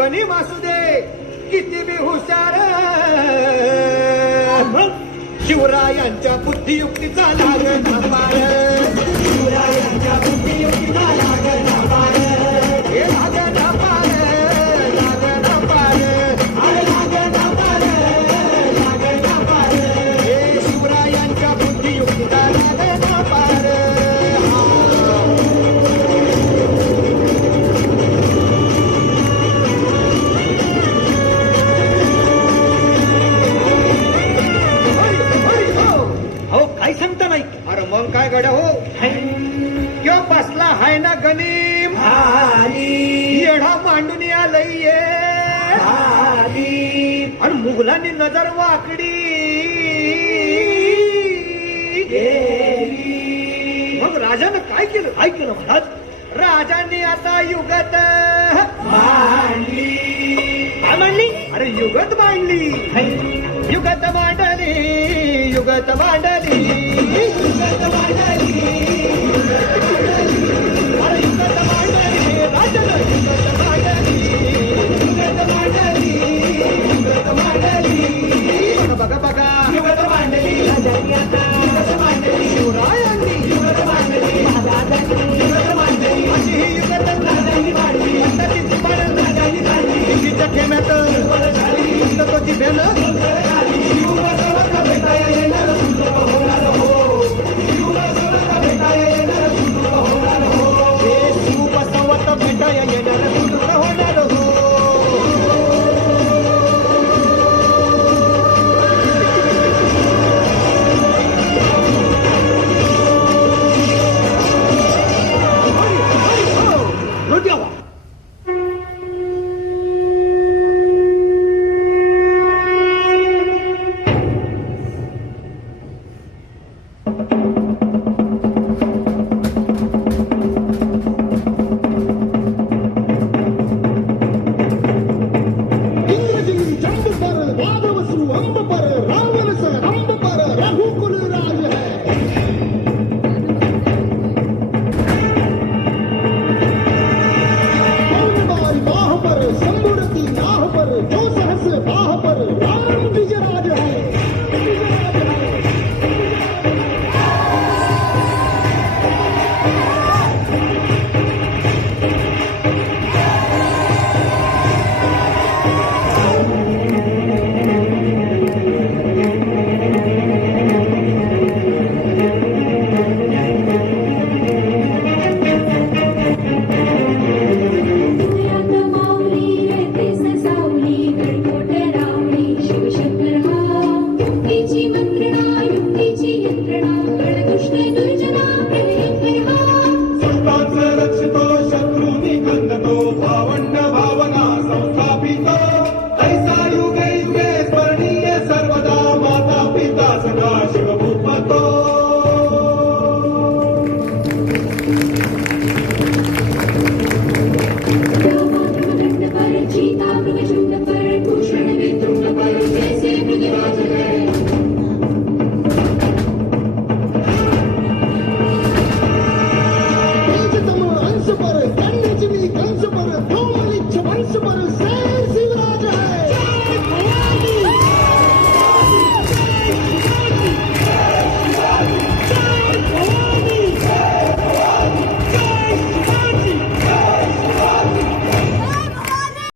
गणिम असू दे किती बी हुशार, शिवरायांच्या बुद्धियुक्तीचा लागण पार, शिवरायांच्या बुद्धियुक्तीचा लागण पार, हे लागण पार, लागण पार, अरे लागण पार, लागण पार, हे शिवरायांच्या बुद्धियुक्तीचा लागण पार. काय सांगता नाही. अरे मग काय गड्या हो, किंवा बसला हाय ना गणिम येढा मांडून आलंय आणि मुघलांनी नजर वाकडी, मग राजानं काय केलं, काय केलं म्हणतात. राजांनी आता युगत मांडली. काय मांडली. अरे युगत मांडली.